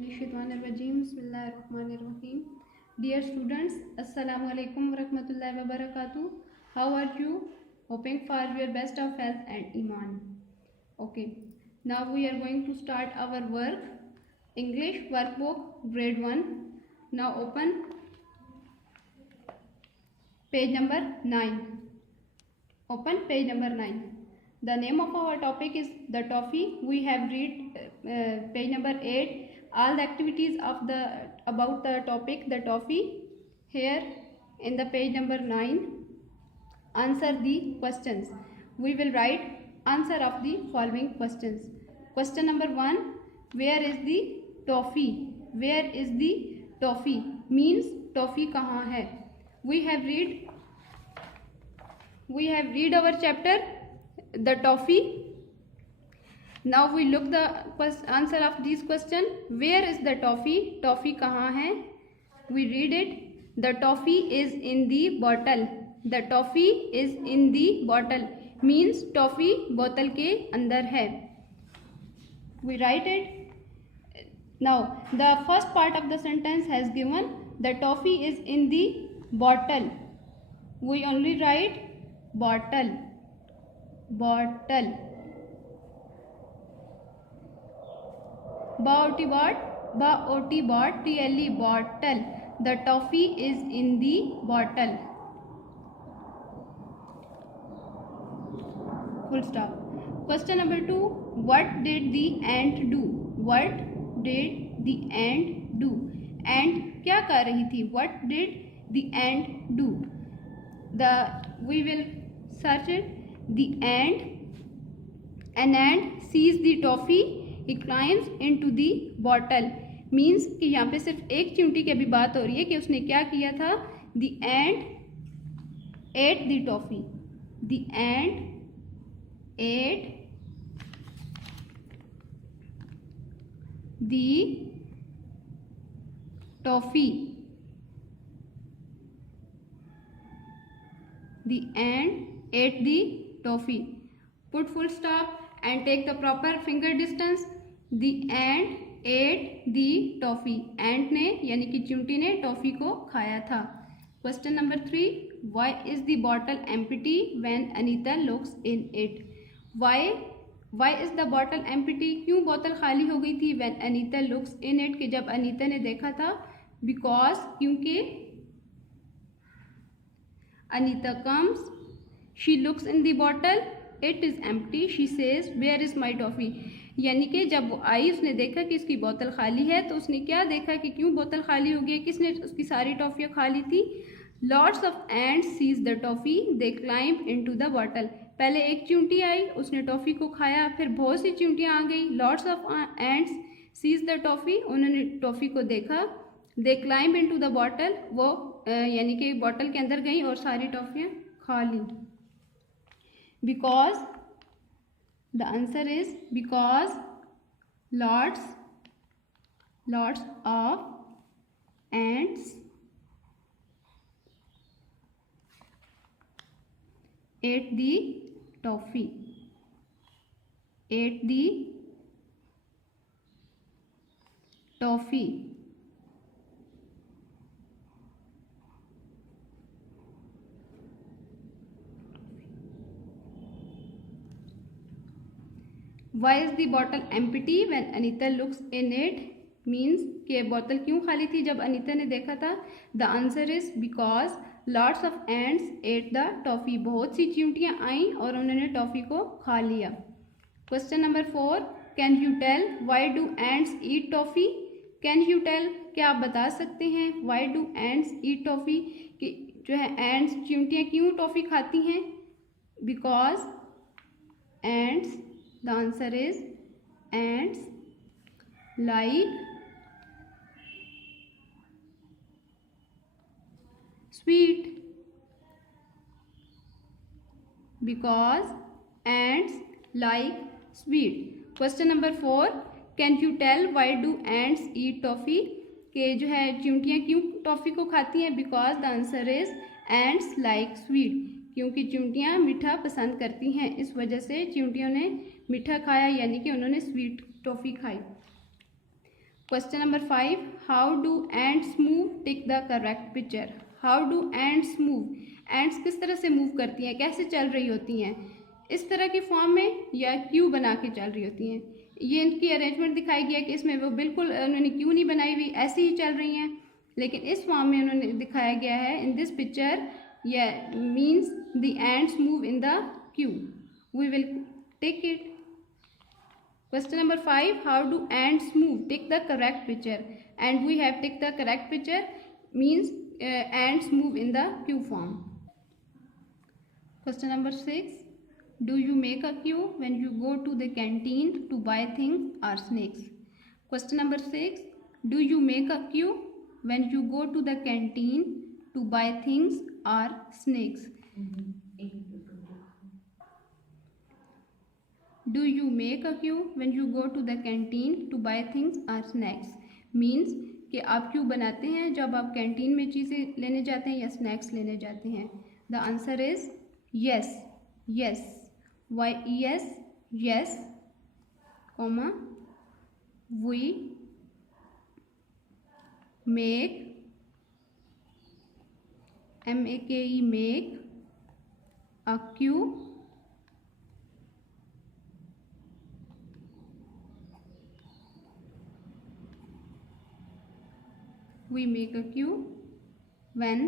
बिस्मिल्लाहिर्रहमानिर्रहीम. Dear students, Assalamu alaikum warahmatullahi wabarakatuh. How are you? Hoping for your best of health and iman. Okay, now we are going to start our work. English workbook grade 1. Now open page number 9. Open page number 9. The name of our topic is the toffee. We have read page number 8. All the activities of about the topic the toffee. Here in the page number 9, answer the questions. We will write answer of the following questions. Question number 1, where is the toffee? Where is the toffee means toffee kahan hai? We have read our chapter the toffee. Now we look the answer of this question. Where is the toffee? Toffee kahan hai? We read it. The toffee is in the bottle. The toffee is in the bottle means toffee bottle के अंदर है. We write it. Now the first part of the sentence has given the toffee is in the bottle. We only write bottle. Bottle. Bottle. Bottle. The toffee is in the bottle. Full stop. Question number 2. What did the ant do? What did the ant do? Ant क्या कर रही थी? What did the ant do? We will search it. An ant sees the toffee. He climbs into the bottle. Means कि यहाँ पे सिर्फ एक चींटी की अभी बात हो रही है कि उसने क्या किया था. The ant ate the toffee. The ant ate the toffee. The ant ate the toffee. Put full stop and take the proper finger distance. The ant ate the toffee. Ant ने यानी कि चींटी ने टॉफी को खाया था. Question number 3. Why is the bottle empty when Anita looks in it? Why is the bottle empty? क्यों बोतल खाली हो गई थी? When Anita looks in it कि जब अनीता ने देखा था. Because क्योंकि Anita comes, she looks in the bottle, it is empty, she says where is my toffee. यानी कि जब वो आई उसने देखा कि इसकी बोतल खाली है तो उसने क्या देखा कि क्यों बोतल खाली हो गई, किसने उसकी सारी टॉफियाँ खा ली थी. Lots of ants seize the toffee, they climb into the bottle. पहले एक चींटी आई उसने टॉफी को खाया, फिर बहुत सी चींटियाँ आ गई. Lots of ants seize the toffee, उन्होंने टॉफी को देखा. They climb into the bottle, वो यानी कि बॉटल के अंदर गई और सारी टॉफियाँ खा ली. Because the answer is because lots of ants ate the toffee. Ate the toffee. Why is the bottle empty when Anita looks in it? Means कि बोतल क्यों खाली थी जब अनीता ने देखा था. The answer is because lots of ants ate the toffee. बहुत सी चींटियाँ आईं और उन्होंने टॉफ़ी को खा लिया. Question number 4. Can you tell why do ants eat toffee? Can you tell क्या आप बता सकते हैं why do ants eat toffee कि जो है ants चींटियाँ क्यों टॉफ़ी खाती हैं. Because ants, the answer is ants like sweet. Because ants like sweet. Question number 4. Can you tell why do ants eat toffee? कि जो है चींटियाँ क्यों टॉफ़ी को खाती हैं. Because the answer is ants like sweet. क्योंकि चींटियाँ मीठा पसंद करती हैं, इस वजह से चींटियों ने मीठा खाया, यानी कि उन्होंने स्वीट टॉफ़ी खाई. Question number 5. How do ants move? Tick the correct picture. How do ants move? Ants किस तरह से मूव करती हैं, कैसे चल रही होती हैं? इस तरह की फॉर्म में या क्यू बना के चल रही होती हैं। ये इनकी अरेंजमेंट दिखाई गया कि इसमें वो बिल्कुल उन्होंने क्यू नहीं बनाई हुई, ऐसे ही चल रही हैं, लेकिन इस फॉर्म में उन्होंने दिखाया गया है इन दिस पिक्चर या means the ends move in the Q. We will take it. Question number 5. How do ants move? Take the correct picture. And we have take the correct picture means ants move in the queue form. Question number 6. Do you make a queue when you go to the canteen to buy things or snacks? Question number 6. Do you make a queue when you go to the canteen to buy things or snacks? Do you make a queue when you go to the canteen to buy things or snacks? Means कि आप Q बनाते हैं जब आप canteen में चीज़ें लेने जाते हैं या स्नैक्स लेने जाते हैं. The answer is yes. Yes. Why yes. Yes comma we make make make a queue we make a queue when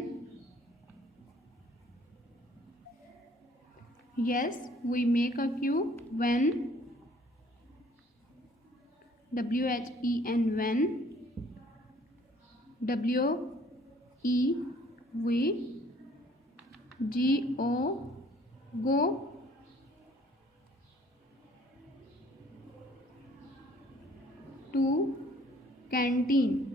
yes we make a queue when when go to canteen.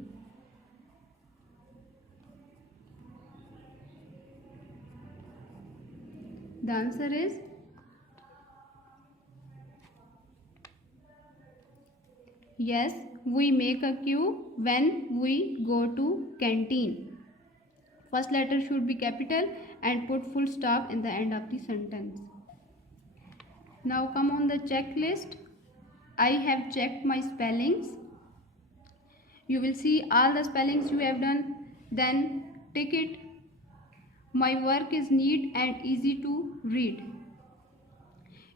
The answer is yes, we make a queue when we go to canteen. First letter should be capital and put full stop in the end of the sentence. Now come on the checklist. I have checked my spellings. You will see all the spellings you have done. Then tick it. My work is neat and easy to read.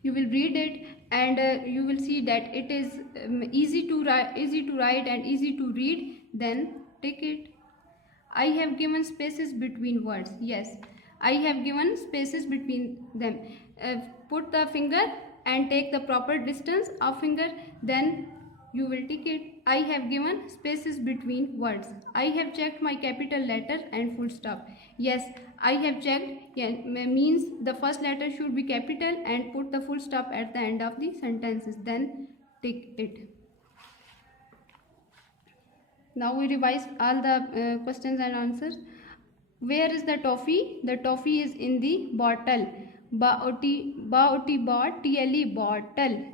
You will read it and you will see that it is easy to write and easy to read. Then tick it. I have given spaces between words. Yes, I have given spaces between them. Put the finger and take the proper distance of finger. Then you will tick it. I have given spaces between words. I have checked my capital letter and full stop. Yes, I have checked means the first letter should be capital and put the full stop at the end of the sentences. Then tick it. Now we revise all the questions and answers. Where is the toffee? The toffee is in the bottle. Ba-oti, T-L-E, bottle.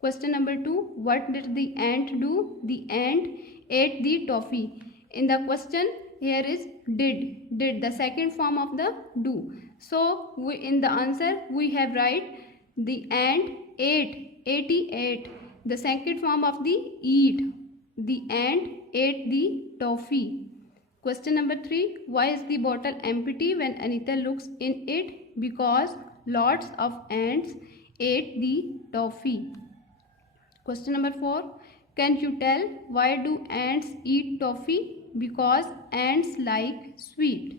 Question number 2. What did the ant do? The ant ate the toffee. In the question, here is did. Did, the second form of the do. So, in the answer, we have write the ant ate. ate. The second form of the eat. The ant ate the toffee. Question number 3. Why is the bottle empty when Anita looks in it? Because lots of ants ate the toffee. Question number 4. Can you tell why do ants eat toffee? Because ants like sweet.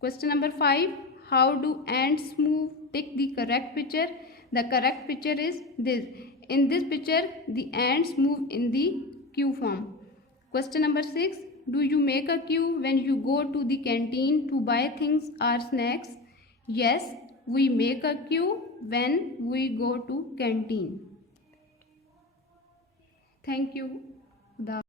Question number 5. How do ants move? Take the correct picture. The correct picture is this. In this picture, the ants move in the queue form. Question number 6. Do you make a queue when you go to the canteen to buy things or snacks? Yes, we make a queue when we go to canteen. Thank you.